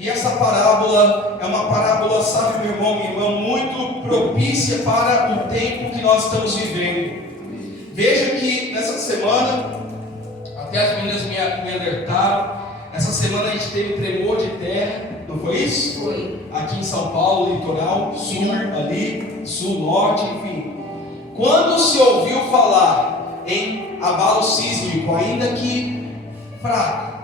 E essa parábola é uma parábola, sabe, meu irmão, minha irmã, muito propícia para o tempo que nós estamos vivendo. Veja que nessa semana, até as meninas me alertaram, essa semana a gente teve tremor de terra, não foi isso? Foi. Aqui em São Paulo, litoral, sul, ali, sul, norte, enfim. Quando se ouviu falar em abalo sísmico, ainda que fraco,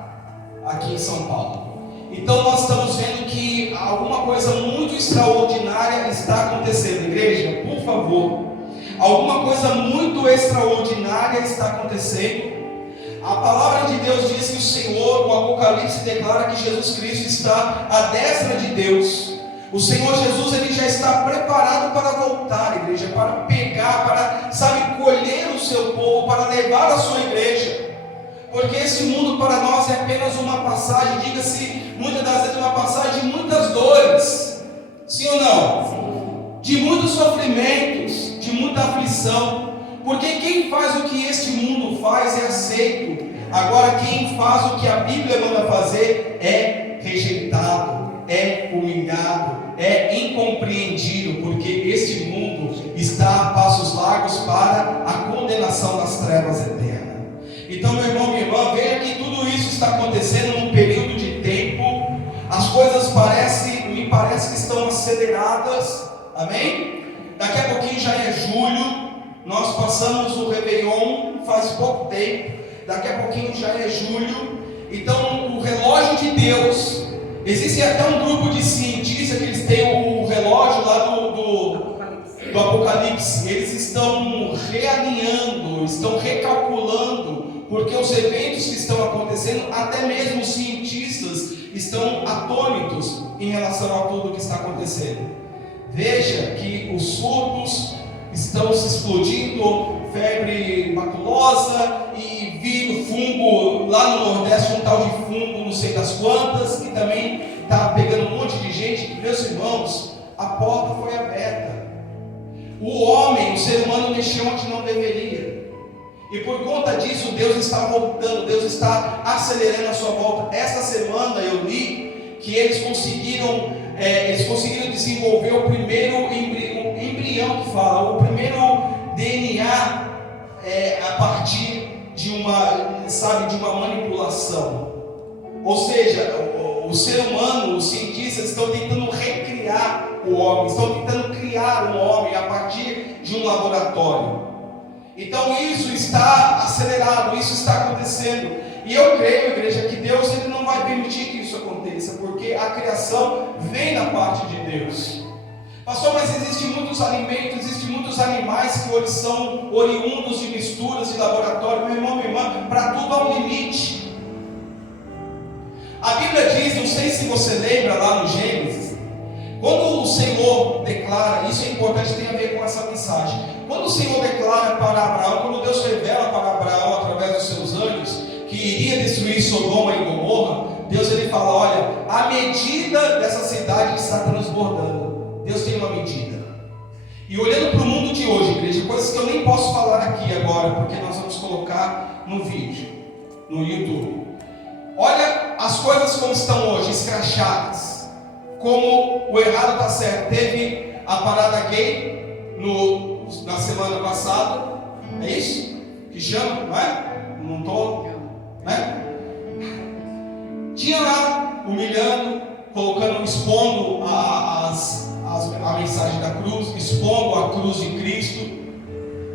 aqui em São Paulo. Então nós estamos vendo que alguma coisa muito extraordinária está acontecendo. Igreja, por favor, alguma coisa muito extraordinária está acontecendo. A palavra de Deus diz que o Senhor, o Apocalipse declara que Jesus Cristo está à destra de Deus. O Senhor Jesus, ele já está preparado para voltar, igreja, para pegar, para, sabe, colher o seu povo, para levar a sua igreja. Porque esse mundo para nós é apenas uma passagem, diga-se, muitas das vezes uma passagem de muitas dores, sim ou não? Sim. De muitos sofrimentos, de muita aflição, porque quem faz o que este mundo faz é aceito, agora quem faz o que a Bíblia manda fazer é rejeitado, é humilhado, é incompreendido, porque este mundo está a passos largos para a condenação das trevas eternas. Então, meu irmão, minha irmã, veja que tudo isso está acontecendo num período de tempo. As coisas me parece que estão aceleradas. Amém? Daqui a pouquinho já é julho. Nós passamos o Réveillon faz pouco tempo. Daqui a pouquinho já é julho. Então, o relógio de Deus. Existe até um grupo de cientistas que eles têm o relógio lá do Apocalipse. Eles estão realinhando, estão recalculando, porque os eventos que estão acontecendo, até mesmo os cientistas estão atônitos em relação a tudo que está acontecendo. Veja que os surtos estão se explodindo, febre maculosa e vírus, fungo, lá no Nordeste um tal de fungo, não sei das quantas, que também está pegando um monte de gente. Meus irmãos, a porta foi aberta. O homem, o ser humano mexeu onde não deveria. E por conta disso, Deus está voltando, Deus está acelerando a sua volta. Esta semana eu li que eles conseguiram desenvolver o primeiro embrião que fala, o primeiro DNA a partir de uma manipulação. Ou seja, o ser humano, os cientistas estão tentando recriar o homem, estão tentando criar um homem a partir de um laboratório. Então isso está acelerado, isso está acontecendo. E eu creio, igreja, que Deus ele não vai permitir que isso aconteça, porque a criação vem da parte de Deus. Pastor, mas existem muitos alimentos, existem muitos animais que hoje são oriundos de misturas de laboratório. Meu irmão, minha irmã, para tudo há um limite. A Bíblia diz, não sei se você lembra lá no Gênesis, quando o Senhor declara, isso é importante, tem a ver com essa mensagem. Quando o Senhor declara para Abraão, quando Deus revela para Abraão através dos seus anjos que iria destruir Sodoma e Gomorra, Deus ele fala, olha, a medida dessa cidade está transbordando. Deus tem uma medida. E olhando para o mundo de hoje, igreja, coisas que eu nem posso falar aqui agora, porque nós vamos colocar no vídeo, no YouTube. Olha as coisas como estão hoje, escrachadas. Como o errado está certo. Teve a parada gay na semana passada. É isso? Que chama, não é? Não estou, né? Tinha lá humilhando, colocando, expondo a mensagem da cruz, expondo a cruz de Cristo.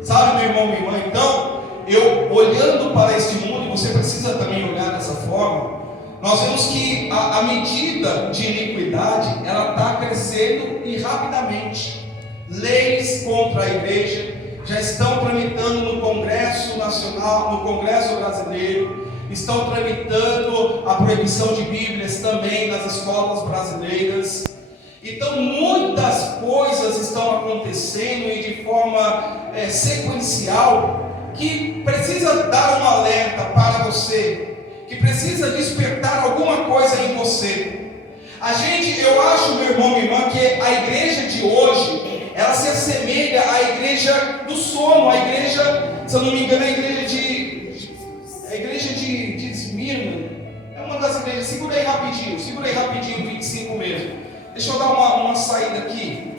Sabe, meu irmão, minha irmã? Então, eu olhando para este mundo, e você precisa também olhar dessa forma, nós vemos que a medida de iniquidade, ela está crescendo e rapidamente. Leis contra a igreja já estão tramitando no Congresso Nacional, no Congresso Brasileiro, estão tramitando a proibição de Bíblias também nas escolas brasileiras. Então muitas coisas estão acontecendo e de forma sequencial, que precisa dar um alerta para você, que precisa despertar alguma coisa em você. Eu acho, meu irmão, minha irmã, que a igreja de hoje, ela se assemelha à igreja do sono, a igreja, se eu não me engano, a igreja de Esmirna, é uma das igrejas segura aí rapidinho, 25 mesmo. Deixa eu dar uma saída aqui.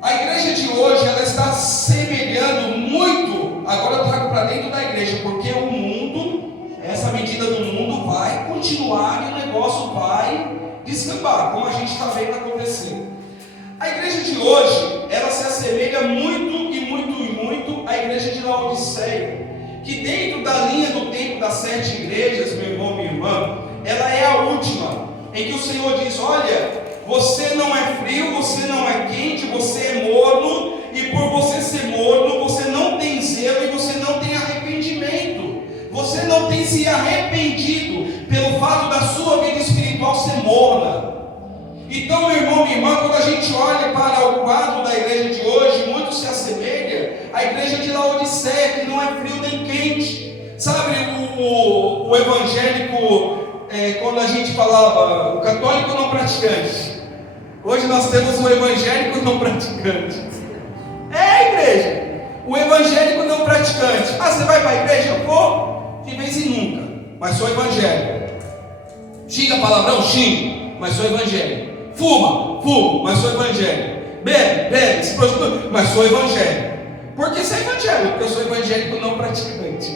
A igreja de hoje, ela está semelhando muito, agora eu trago para dentro da igreja, porque o mundo, essa medida do mundo vai continuar e o negócio vai descambar, como a gente está vendo acontecer. A igreja de hoje, ela se assemelha muito à igreja de Laodiceia, que dentro da linha do tempo das 7 igrejas, meu irmão, minha irmã, ela é a última, em que o Senhor diz: olha, você não é frio, você não é quente, você é morno, e por você ser morno, você não tem zelo e você não tem arrependimento. Você não tem se arrependido pelo fato da sua vida espiritual ser morna. Então, meu irmão, minha irmã, quando a gente olha para o quadro da igreja de hoje, muito se assemelha à igreja de Laodiceia, que não é frio nem quente. Sabe, o evangélico, quando a gente falava, o católico não praticante. Hoje nós temos o evangélico não praticante. Igreja, o evangélico não praticante. Você vai para a igreja? Eu vou de vez em nunca, mas sou evangélico. Xinga palavrão? Xingo, mas sou evangélico. Fumo, mas sou evangélico. Bebe, se prostitui, mas sou evangélico. Por que você é evangélico? Porque eu sou evangélico não praticante.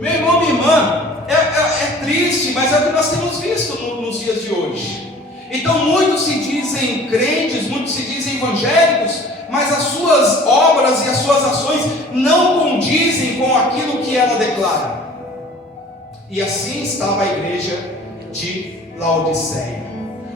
Meu irmão, minha irmã, é triste, mas é o que nós temos visto nos dias de hoje. Então muitos se dizem crentes, muitos se dizem evangélicos, mas as suas obras e as suas ações não condizem com aquilo que ela declara. E assim estava a igreja de Laodiceia,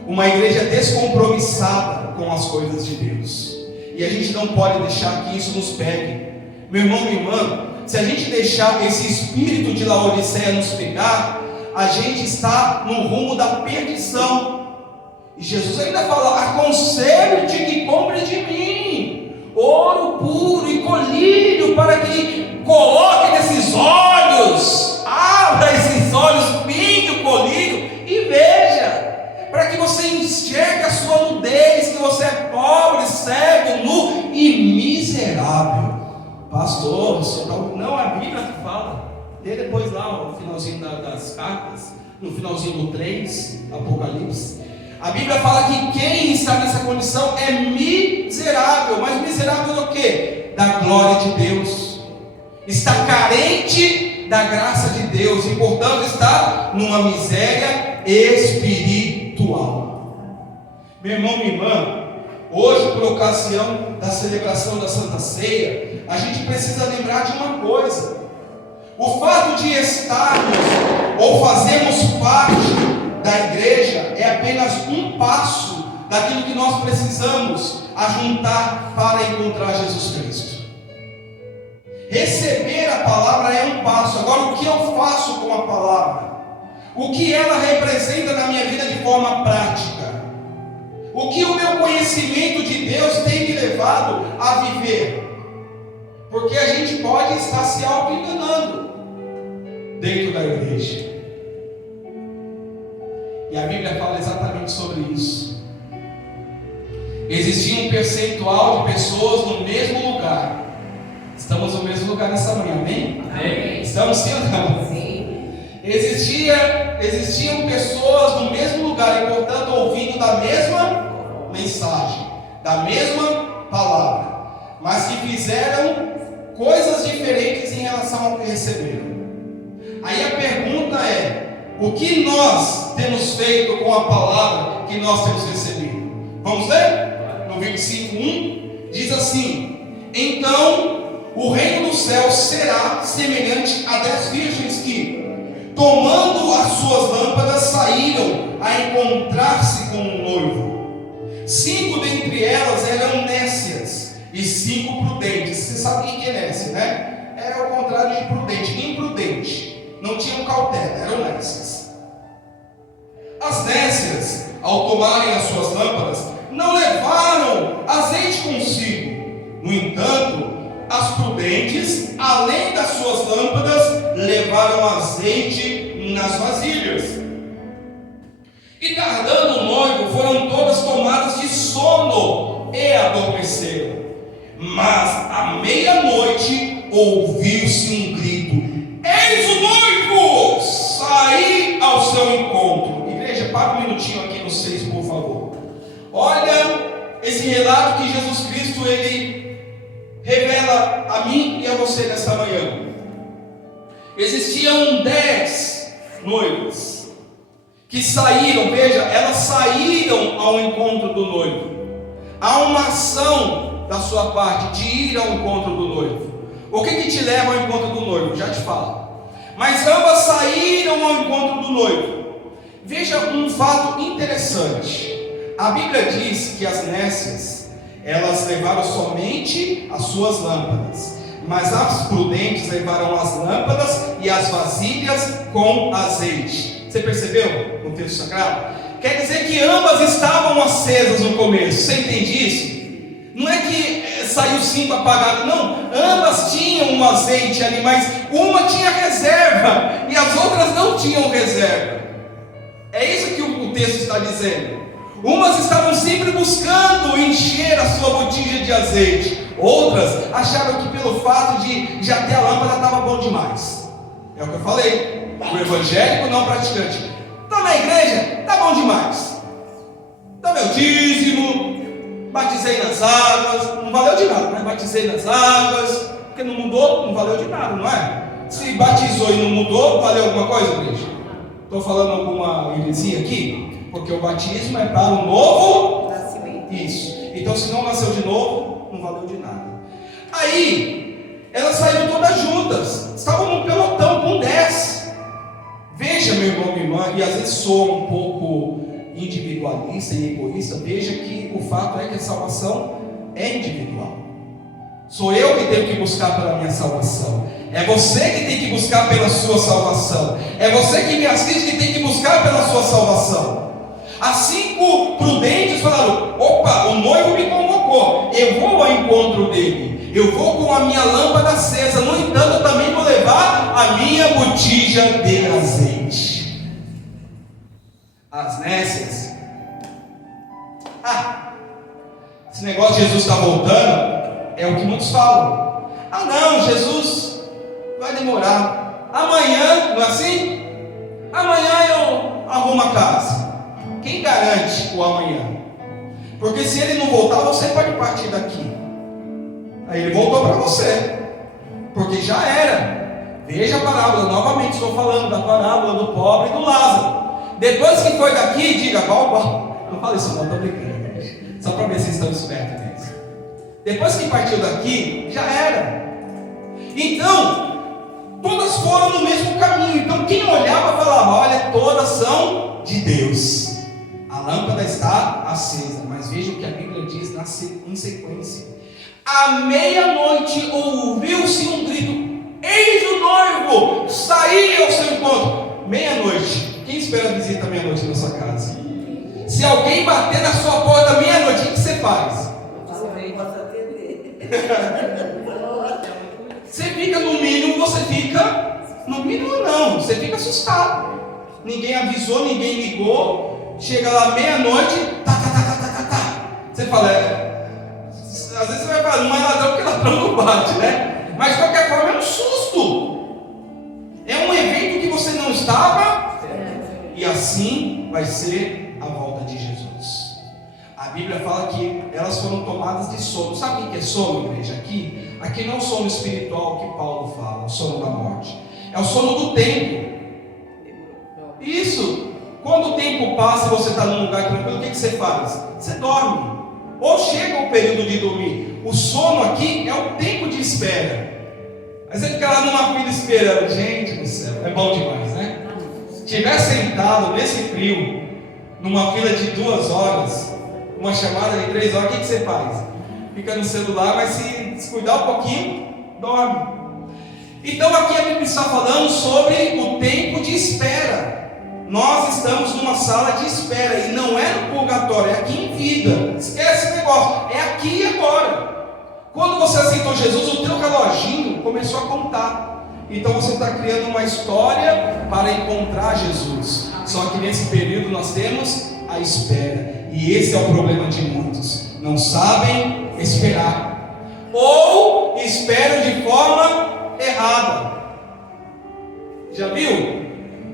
uma igreja descompromissada com as coisas de Deus. E a gente não pode deixar que isso nos pegue. Meu irmão, minha irmã, se a gente deixar esse espírito de Laodiceia nos pegar, a gente está no rumo da perdição. E Jesus ainda fala: aconselho-te que compre de mim ouro puro e colírio, para que coloque nesses olhos, abra esses olhos, pingue o colírio e veja, para que você enxergue a sua nudez, que você é pobre, cego, nu e miserável. Pastor, não, a Bíblia que fala. Dê depois lá o finalzinho das cartas, no finalzinho do 3, Apocalipse. A Bíblia fala que quem está nessa condição é miserável. Mas miserável do quê? Da glória de Deus. Está carente da graça de Deus e, portanto, está numa miséria espiritual. Meu irmão, minha irmã, hoje, por ocasião da celebração da Santa Ceia, a gente precisa lembrar de uma coisa: o fato de estarmos ou fazermos parte da igreja é apenas um passo daquilo que nós precisamos ajuntar para encontrar Jesus Cristo. Receber a palavra é um passo. Agora, o que eu faço com a palavra? O que ela representa na minha vida de forma prática? O que o meu conhecimento de Deus tem me levado a viver? Porque a gente pode estar se auto-enganando dentro da igreja. E a Bíblia fala exatamente sobre isso. Existia um percentual de pessoas no mesmo lugar. Estamos no mesmo lugar nessa manhã, amém? Amém. Estamos sim ou não? Sim. Existiam pessoas no mesmo lugar e, portanto, ouvindo da mesma mensagem, da mesma palavra, mas que fizeram coisas diferentes em relação ao que receberam. Aí a pergunta é: o que nós temos feito com a palavra que nós temos recebido? Vamos ler? No 25:1 diz assim: então o reino dos céus será semelhante a 10 virgens que, tomando as suas lâmpadas, saíram a encontrar-se com um noivo. 5 dentre elas eram nécias e 5 prudentes. Você sabe quem que é nécia, né? É o contrário de prudente, imprudente. Não tinham cautela, eram nécias. As nécias, ao tomarem as suas lâmpadas, não levaram azeite consigo. No entanto, as prudentes, além das suas lâmpadas, levaram azeite nas vasilhas. E tardando o noivo, foram todas tomadas de sono e adormeceram. Mas à meia-noite ouviu-se um grito: eis o noivo, saí ao seu encontro. E minutinho aqui no 6, por favor. Olha esse relato que Jesus Cristo ele revela a mim e a você nesta manhã. Existiam 10 noivas que saíram, veja, elas saíram ao encontro do noivo. Há uma ação da sua parte de ir ao encontro do noivo. O que te leva ao encontro do noivo? Já te falo. Mas ambas saíram ao encontro do noivo. Veja um fato interessante. A Bíblia diz que as nécias, elas levaram somente as suas lâmpadas, mas as prudentes levaram as lâmpadas e as vasilhas com azeite. Você percebeu no texto sagrado? Quer dizer que ambas estavam acesas no começo. Você entende isso? Não é que saiu 5 apagadas, não. Ambas tinham um azeite ali, mas uma tinha reserva e as outras não tinham reserva. É isso que o texto está dizendo. Umas estavam sempre buscando encher a sua botija de azeite. Outras acharam que pelo fato de já ter a lâmpada estava bom demais. É o que eu falei. O evangélico não praticante. Está na igreja? Está bom demais. Dá meu dízimo. Batizei nas águas. Não valeu de nada, né? Batizei nas águas. Porque não mudou, não valeu de nada, não é? Se batizou e não mudou, valeu alguma coisa, igreja? Estou falando alguma heresia aqui? Porque o batismo é para um novo nascimento. Isso. Então, se não nasceu de novo, não valeu de nada. Aí, elas saíram todas juntas. Estavam num pelotão com 10. Veja, meu irmão, minha irmã, e às vezes soa um pouco individualista e egoísta. Veja que o fato é que a salvação é individual. Sou eu que tenho que buscar pela minha salvação. É você que tem que buscar pela sua salvação. É você que me assiste que tem que buscar pela sua salvação. As 5 prudentes falaram: opa, o noivo me convocou, eu vou ao encontro dele, eu vou com a minha lâmpada acesa, no entanto eu também vou levar a minha botija de azeite. As nécias, esse negócio de Jesus está voltando, é o que muitos falam. Não, Jesus vai demorar, amanhã, não é assim? Amanhã eu arrumo a casa. Quem garante o amanhã? Porque se ele não voltar, você pode partir daqui. Aí ele voltou para você, porque já era. Veja a parábola, novamente estou falando da parábola do pobre e do Lázaro. Depois que foi daqui, diga: não fala isso não, estou brincando, só para ver se vocês estão espertos mesmo. Depois que partiu daqui, já era. Então, todas foram no mesmo caminho. Então quem olhava falava: olha, todas são de Deus. A lâmpada está acesa, mas veja o que a Bíblia diz em sequência. À meia-noite ouviu-se um grito: eis o noivo, saí ao seu encontro. Meia-noite, quem espera a visita meia-noite na sua casa? Se alguém bater na sua porta meia-noite, o que você faz? Você fica, no mínimo, no mínimo não, você fica assustado. Ninguém avisou, ninguém ligou. Chega lá meia-noite, Você fala, às vezes você vai falar, não é ladrão porque ladrão não bate, né? Mas de qualquer forma é um susto. É um evento que você não estava, e assim vai ser a volta de Jesus. A Bíblia fala que elas foram tomadas de sono. Sabe o que é sono, igreja? Aqui não é o sono espiritual que Paulo fala, o sono da morte. É o sono do tempo. Isso. Quando o tempo passa e você está num lugar tranquilo, o que você faz? Você dorme. Ou chega o período de dormir. O sono aqui é o tempo de espera. Aí você fica lá numa fila esperando. Gente do céu, é bom demais, né? Se estiver sentado nesse frio, numa fila de 2 horas, uma chamada de 3 horas, o que você faz? Fica no celular, mas se descuidar um pouquinho, dorme. Então aqui a Bíblia está falando sobre o tempo de espera. Nós estamos numa sala de espera, e não é no purgatório, é aqui em vida. Esquece esse negócio, é aqui e agora. Quando você aceitou Jesus, o teu reloginho começou a contar. Então você está criando uma história para encontrar Jesus. Só que nesse período nós temos a espera. E esse é o problema de muitos. Não sabem esperar, ou esperam de forma errada. Já viu?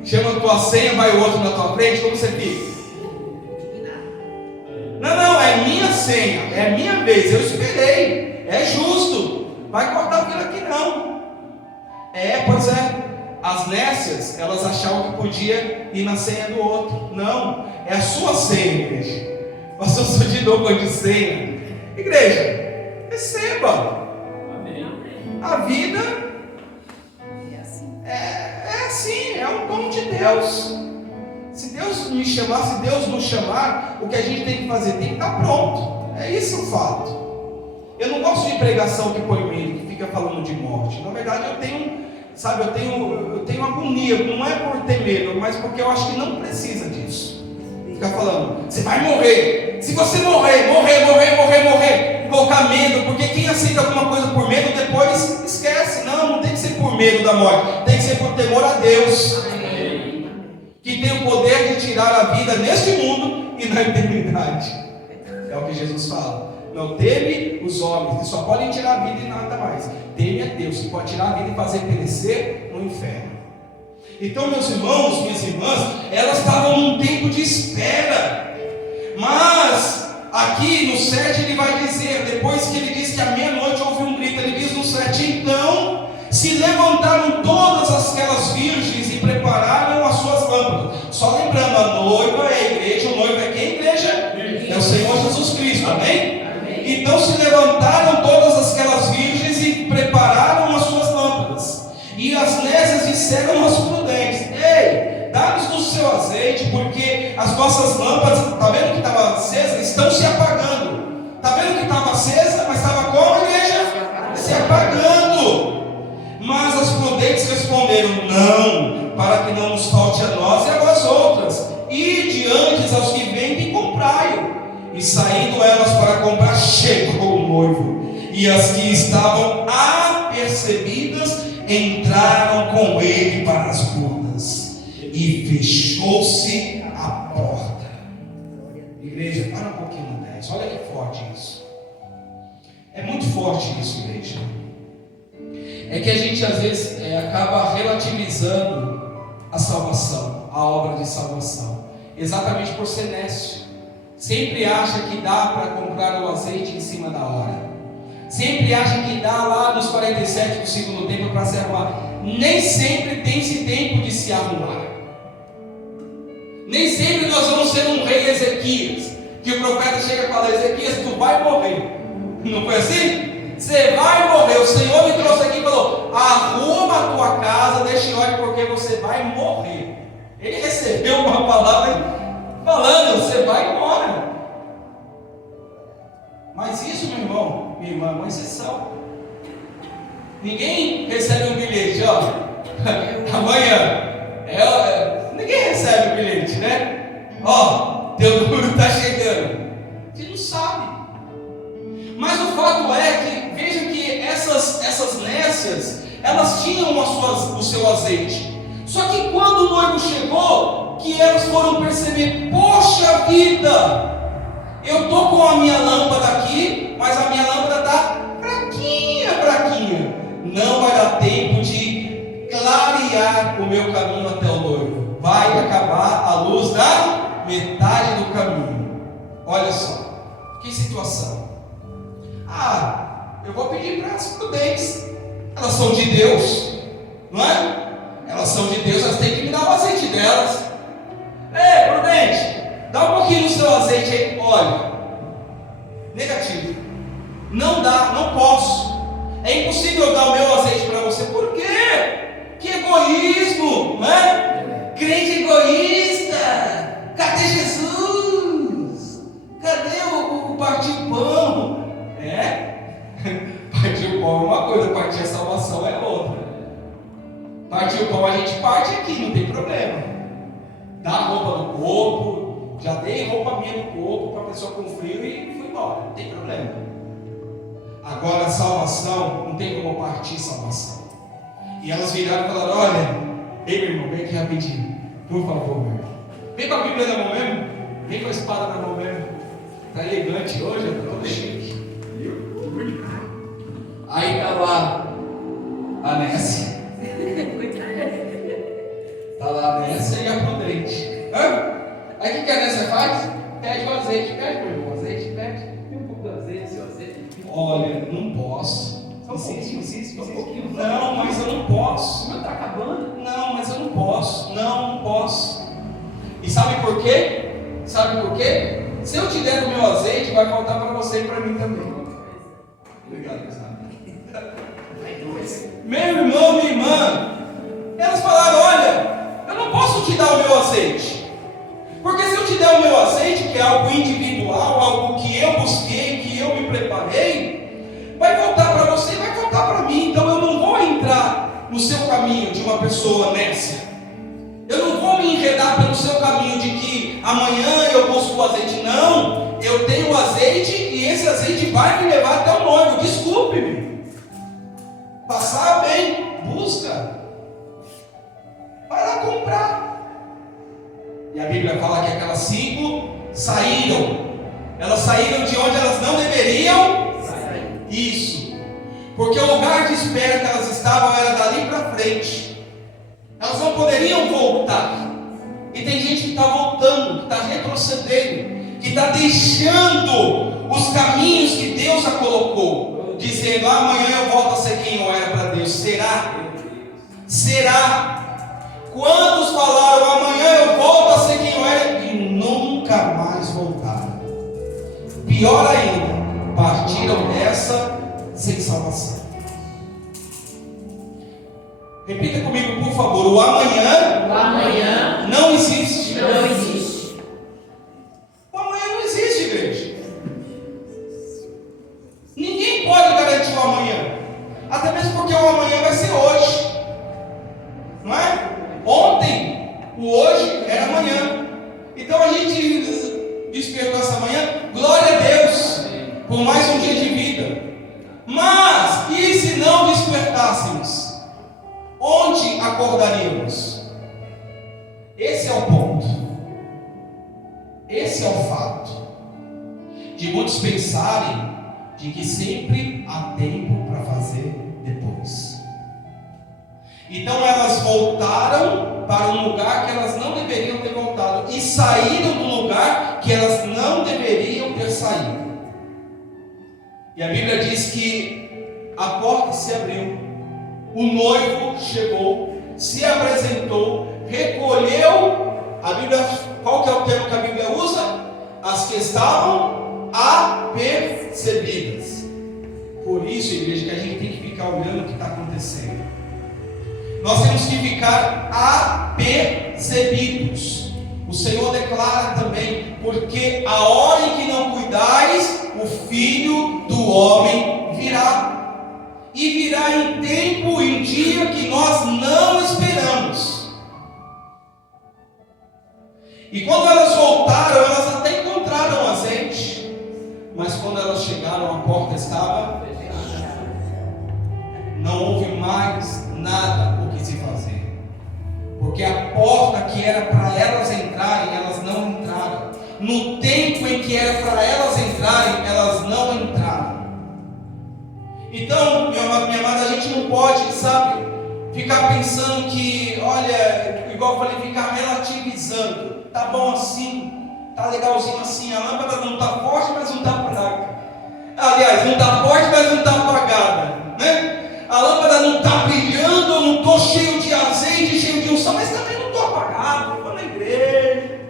Chama a tua senha, vai o outro na tua frente, como você fica? Não, é minha senha, é minha vez, eu esperei, é justo, vai cortar aquilo aqui não. Pois é, as nécias, elas achavam que podia ir na senha do outro. Não, é a sua senha, igreja. Pastor, eu sou de novo de senha. Igreja, receba. Amém. A vida é assim, é um dom de Deus. Se Deus me chamar, se Deus nos chamar, o que a gente tem que fazer? Tem que estar pronto. É isso o fato. Eu não gosto de pregação que põe medo, que fica falando de morte. Na verdade, eu tenho agonia, não é por ter medo, mas porque eu acho que não precisa disso. Ficar falando, você vai morrer. Se você morrer, colocar medo, porque quem aceita alguma coisa por medo, depois esquece. Não tem que ser por medo da morte, tem que ser por temor a Deus. Que tem o poder de tirar a vida neste mundo e na eternidade. É o que Jesus fala. Não teme os homens, que só podem tirar a vida e nada mais. Teme a Deus, que pode tirar a vida e fazer perecer no inferno. Então, meus irmãos, minhas irmãs, elas estavam num tempo de espera. Mas, aqui no 7 ele vai dizer, depois que ele diz que à meia-noite houve um grito, ele diz no 7, então se levantaram todas aquelas virgens e prepararam as suas lâmpadas. Só lembrando, a noiva é a igreja, o noivo é quem? Igreja? É o Senhor Jesus Cristo, amém? Então se levantaram todas aquelas virgens e prepararam as suas lâmpadas. E as nécias disseram aos prudentes: ei, dá-nos do seu azeite, porque as nossas lâmpadas, está vendo que estava acesa? Estão se apagando. Está vendo que estava acesa, mas estava como, igreja? Se apagando. Mas as prudentes responderam: não, para que não nos falte a nós e a vós outras. Ide antes aos que vendem e comprai-o. E saindo elas para comprar, chegou o noivo. E as que estavam apercebidas entraram com ele para as bodas. E fechou-se a porta. Igreja, para um pouquinho no 10. Olha que forte isso. É muito forte isso, igreja. É que a gente às vezes acaba relativizando a salvação, a obra de salvação, exatamente por ser nécio. Sempre acha que dá para comprar o azeite em cima da hora. Sempre acha que dá lá nos 47 do segundo tempo para se arrumar. Nem sempre tem esse tempo de se arrumar. Nem sempre nós vamos ser um rei Ezequias, que o profeta chega e fala: Ezequias, tu vai morrer. Não foi assim? Você vai morrer. O Senhor me trouxe aqui e falou: arruma a tua casa, deixa em ordem, porque você vai morrer. Ele recebeu uma palavra falando: você vai embora. Mas isso, meu irmão, minha irmã, é uma exceção. Ninguém recebe um bilhete, ó, amanhã. Ninguém recebe o bilhete, né? Ó, teu número está chegando. Você não sabe. Mas o fato é que, veja que essas nécias, elas tinham o seu azeite. Só que quando o noivo chegou, que elas foram perceber: poxa vida, eu estou com a minha lâmpada aqui, mas a minha lâmpada está fraquinha. Não vai dar tempo de clarear o meu caminho até o noivo. Vai acabar a luz da metade do caminho. Olha só, que situação. Eu vou pedir para as prudentes. Elas são de Deus, não é? Elas são de Deus, elas têm que me dar o azeite delas. Ei, prudente, dá um pouquinho do seu azeite aí. Olha, negativo. Não dá, não posso. É impossível dar o meu azeite para você. Por quê? Que egoísmo, não é? Crente egoísta. Cadê Jesus? Cadê o partir pão? Partir o pão é uma coisa, partir a salvação é outra. Partir o pão a gente parte aqui, não tem problema. Dá a roupa no corpo, já dei roupa minha no corpo para a pessoa com frio e fui embora, não tem problema. Agora a salvação, não tem como partir salvação. E elas viraram e falaram: olha, ei meu irmão, vem aqui rapidinho, por favor, meu irmão. Vem com a Bíblia na mão mesmo, vem com a espada na mão mesmo. Está elegante hoje, está todo chique. Aí está lá a Nécia. Está lá a Nécia e a prudente. Aí o que a Nécia faz? Pede o azeite, pede meu irmão. Olha, não posso. Insiste. Não, mas eu não posso. Não está acabando. Não, mas eu não posso. Não posso. E sabe por quê? Se eu te der o meu azeite, vai faltar para você e para mim também. Obrigado, Gustavo. Meu irmão, minha irmã, elas falaram: olha, eu não posso te dar o meu azeite, porque se eu te der o meu azeite, que é algo individual, algo que eu busquei, que eu me preparei, vai voltar para você e vai voltar para mim. Então eu não vou entrar no seu caminho de uma pessoa nécia. Eu não vou me enredar pelo seu caminho de que amanhã eu busco o azeite. Não, eu tenho o azeite e esse azeite vai me levar até o noivo. Desculpe-me. Passar bem, busca. Vai lá comprar. E a Bíblia fala que aquelas 5 saíram. Elas saíram de onde elas não deveriam sair. Isso. Porque o lugar de espera que elas estavam era dali para frente. Elas não poderiam voltar. E tem gente que está voltando, que está retrocedendo, que está deixando os caminhos que Deus já colocou, dizendo: amanhã eu volto a ser quem eu era para Deus. Será? Quantos falaram: amanhã eu volto a ser quem eu era, e nunca mais voltaram? Pior ainda, partiram dessa sem salvação. Repita comigo, por favor: o amanhã não existe. Não existe. O amanhã não existe, igreja. Ninguém pode garantir o amanhã, até mesmo porque o amanhã vai ser hoje, não é? Ontem, o hoje era amanhã. Então a gente despertou essa manhã, glória a Deus, por mais um dia de vida. Mas, e se não despertássemos? Onde acordaríamos? Esse é o ponto. Esse é o fato. De muitos pensarem de que sempre há tempo para fazer depois. Então elas voltaram para um lugar que elas não deveriam ter voltado, e saíram do lugar que elas não deveriam ter saído. E a Bíblia diz que a porta se abriu. O noivo chegou, se apresentou, recolheu. A Bíblia, qual que é o termo que a Bíblia usa? As que estavam apercebidas. Por isso, igreja, que a gente tem que ficar olhando o que está acontecendo. Nós temos que ficar apercebidos. O Senhor declara também: porque a hora em que não cuidais, o Filho do Homem virá. E virá em tempo e em dia que nós não esperamos. E quando elas voltaram, elas até encontraram azeite, mas quando elas chegaram, a porta estava fechada. Não houve mais nada o que se fazer, porque a porta que era para elas entrarem, elas não entraram. No tempo em que era para elas entrarem, elas não entraram. Então, minha amada, a gente não pode, sabe, ficar pensando que, olha, igual eu falei, ficar relativizando. Tá bom assim, tá legalzinho assim, a lâmpada não está forte, mas não está apagada. Aliás, não está forte, mas não está apagada, né? A lâmpada não está brilhando, eu não estou cheio de azeite, cheio de unção, mas também não estou apagado. Estou na igreja,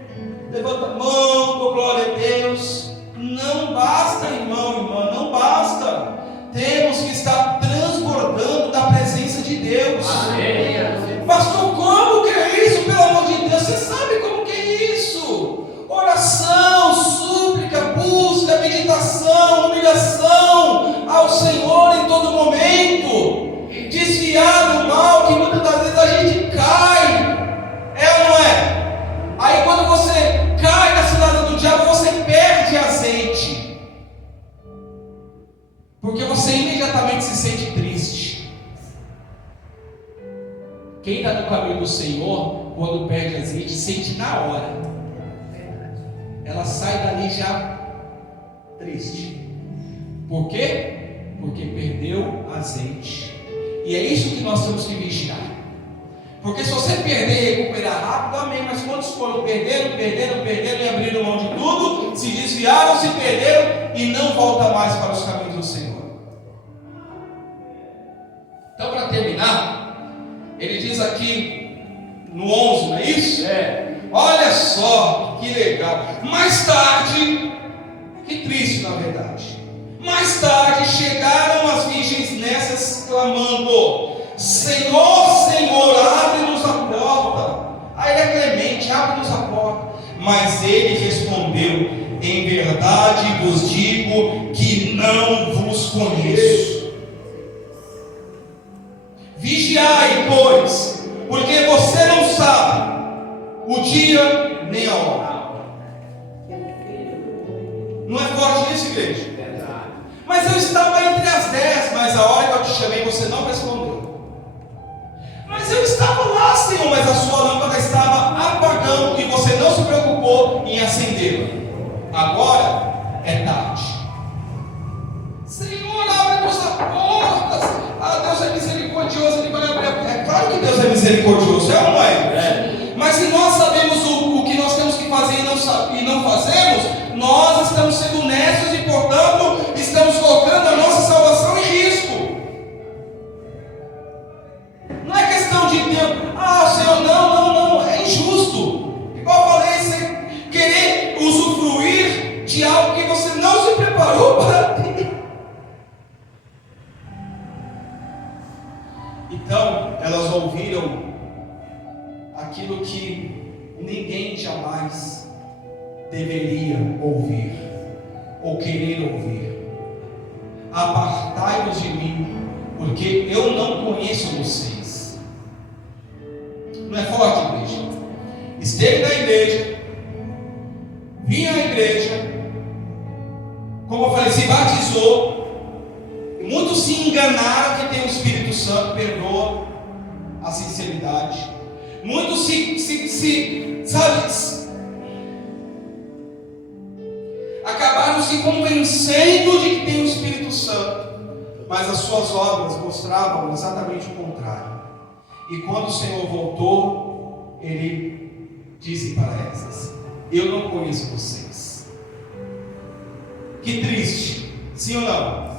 levanta a mão, dou glória a Deus. Não basta, irmão, irmã, não basta. Temos que estar transbordando da presença de Deus. Amém. Pastor, como que é isso? Pelo amor de Deus, você sabe como que é isso? Oração, súplica, busca, meditação, humilhação ao Senhor em todo momento. Desviar do mal, que muitas das vezes a gente cai. É ou não é? Aí quando você cai na cilada do diabo, você perde azeite. Porque você imediatamente se sente triste. Quem está no caminho do Senhor, quando perde azeite, sente na hora. Ela sai dali já triste. Por quê? Porque perdeu azeite. E é isso que nós temos que vigiar. Porque se você perder e recuperar rápido, amém. Mas quantos foram? Perderam e abriram mão de tudo, se desviaram, se perderam e não volta mais para os caminhos do Senhor. terminar, ele diz aqui no 11, não é isso? É. Olha só que legal. Mais tarde, que triste na verdade, mais tarde chegaram as virgens nessas clamando: Senhor, Senhor, abre-nos a porta. Aí ele é clemente, abre-nos a porta. Mas ele respondeu: em verdade vos digo que não vos conheço. Vigiai, pois, porque você não sabe o dia nem a hora. Não é forte isso, igreja? Mas eu estava entre as 10, mas a hora que eu te chamei você não respondeu. Mas eu estava lá, Senhor, mas a sua lâmpada estava apagando e você não se preocupou em acendê-la. Agora é tarde. Senhor, abre-nos as portas. Ah, Deus é misericordioso, Ele vai abrir a porta. É claro que Deus é misericordioso, é ou não é? Mas se nós sabemos o que nós temos que fazer e não fazemos, nós estamos sendo honestos e, portanto, estamos colocando a nossa salvação em risco. Não é questão de tempo. Ah, Senhor, não, é injusto. Igual eu falei, você querer usufruir de algo que você não se preparou para ter. Então, elas ouviram aquilo que ninguém jamais deveria ouvir ou querer ouvir: apartai-vos de mim, porque eu não conheço vocês. Não é forte, igreja? Esteve na igreja, vinha à igreja, como eu falei, se batizou, e muitos se enganaram que tem o Espírito Santo, perdoa a sinceridade. Muitos acabaram se convencendo de que tem o Espírito Santo, mas as suas obras mostravam exatamente o contrário. E quando o Senhor voltou, Ele disse para elas: eu não conheço vocês. Que triste, sim ou não?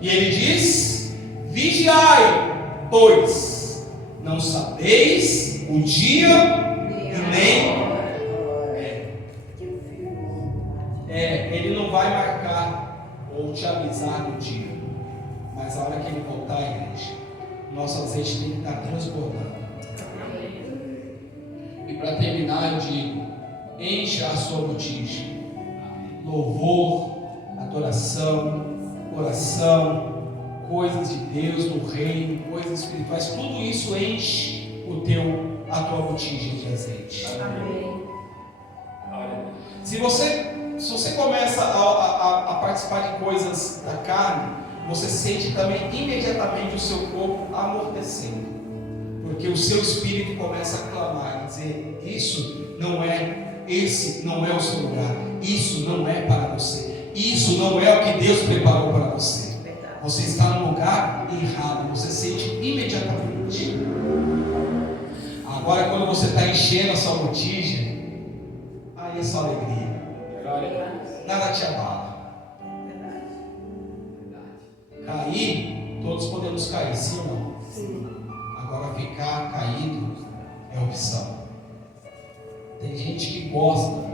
E Ele diz: vigiai, pois não sabeis o dia e nem. Ele não vai marcar ou te avisar do dia, mas a hora que Ele voltar, igreja, nosso azeite tem que estar transbordando. E para terminar, eu digo: encha a sua botija. Louvor, adoração, oração, coisas de Deus no reino, coisas espirituais, tudo isso enche a tua botija de azeite. Amém. Se você começa a participar de coisas da carne, você sente também imediatamente o seu corpo amortecendo, porque o seu espírito começa a clamar, dizer: esse não é o seu lugar, isso não é para você, isso não é o que Deus preparou para você. Você está no lugar errado, você sente imediatamente. Agora, quando você está enchendo a sua botija, aí é só alegria. Nada te abala. Cair, todos podemos cair, sim ou não? Sim. Agora, ficar caído é opção. Tem gente que gosta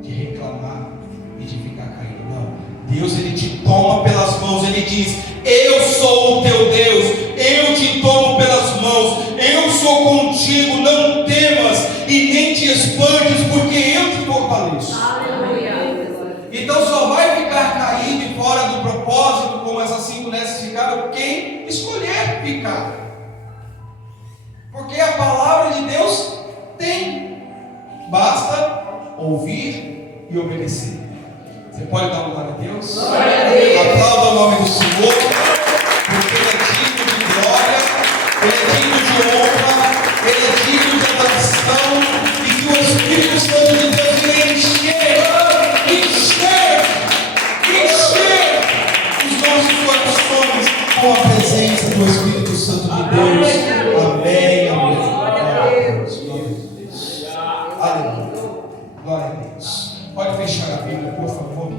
de reclamar e de ficar caído. Não. Deus, Ele te toma pelas mãos. Ele diz: eu sou o teu Deus, eu te tomo pelas mãos, eu sou contigo, não temas e nem te espantes, porque eu te fortaleço. Então só vai ficar caído e fora do propósito, como essas 5 mulheres ficaram, quem escolher ficar. Porque a palavra de Deus tem, basta ouvir e obedecer. Você pode dar uma glória a Deus? Glória a Deus. Aplauda o nome do Senhor, porque Ele é digno de glória, Ele é digno de honra, Ele é digno de adoração, e que o Espírito Santo de Deus venha encher os nossos corações com a presença do Espírito Santo de Deus. Amém, amém. Glória a Deus. Aleluia. Glória a Deus. Pode fechar a Bíblia, por favor.